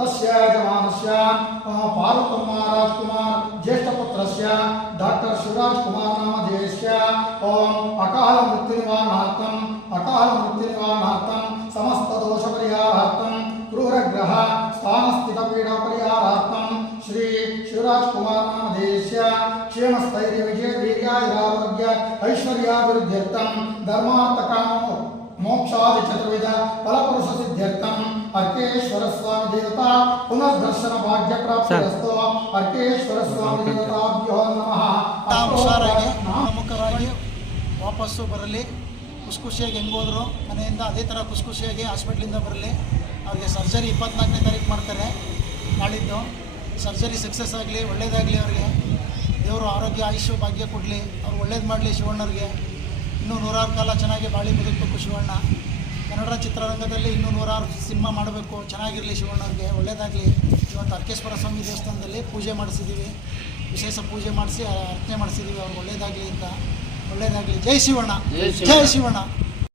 तस्य यजमानस्य पार्वतम्मा राजकुमार ज्येष्ठपुत्रस्य डॉक्टर शिवराज कुमार नामधेयस्य ओम अकाल मृत्युनिवारणार्थं समस्त दोष परिहारार्थं क्रूरग्रह स्थानस्थित पीडा परिहारार्थं श्री शिवराज कुमार नामधेयस्य क्षेमस्थैर्य विजय वीर्यायुरारोग्य ऐश्वर्याभिवृद्ध्यर्थं धर्मार्थ काम मोक्षादि चतुर्विध फलपुरुष सिद्ध्यर्थम अर्केश्वर स्वामी देवता पुनर्दर्शन भाग्य प्राप्तिरस्तु अर्केश्वर स्वामी देवताभ्यो नमः। ಪ್ರಮುಖವಾಗಿ ವಾಪಸ್ಸು ಬರಲಿ, ಖುಷಿಯಾಗಿ ಹೆಂಗೆ ಹೋದ್ರು ಮನೆಯಿಂದ ಅದೇ ಥರ ಖುಷಿಯಾಗಿ ಹಾಸ್ಪಿಟ್ಲಿಂದ ಬರಲಿ. ಅವ್ರಿಗೆ ಸರ್ಜರಿ 24ನೇ ತಾರೀಕು ಮಾಡ್ತಾರೆ ನಾಳಿದ್ದು. ಸರ್ಜರಿ ಸಕ್ಸಸ್ ಆಗಲಿ, ಒಳ್ಳೇದಾಗಲಿ. ಅವ್ರಿಗೆ ದೇವರು ಆರೋಗ್ಯ ಆಯುಷ್ಯ ಭಾಗ್ಯ ಕೊಡಲಿ, ಅವ್ರು ಒಳ್ಳೇದು ಮಾಡಲಿ. ಶಿವಣ್ಣವ್ರಿಗೆ ಇನ್ನೂ 100 ಕಾಲ ಚೆನ್ನಾಗಿ ಬಾಳಿ ಬದುಕಬೇಕು ಶಿವಣ್ಣ. ಕನ್ನಡ ಚಿತ್ರರಂಗದಲ್ಲಿ ಇನ್ನೂ 100 ಸಿನಿಮಾ ಮಾಡಬೇಕು, ಚೆನ್ನಾಗಿರಲಿ ಶಿವಣ್ಣವ್ರಿಗೆ, ಒಳ್ಳೇದಾಗಲಿ. ಇವತ್ತು ಅರ್ಕೇಶ್ವರ ಸ್ವಾಮಿ ದೇವಸ್ಥಾನದಲ್ಲಿ ಪೂಜೆ ಮಾಡಿಸಿದ್ದೀವಿ, ವಿಶೇಷ ಪೂಜೆ ಮಾಡಿಸಿ ಅರ್ಚನೆ ಮಾಡಿಸಿದ್ದೀವಿ. ಅವ್ರಿಗೆ ಒಳ್ಳೇದಾಗಲಿ ಅಂತ. ಒಳ್ಳೇದಾಗಲಿ. ಜೈ ಶಿವಣ್ಣ, ಜೈ ಶಿವಣ್ಣ.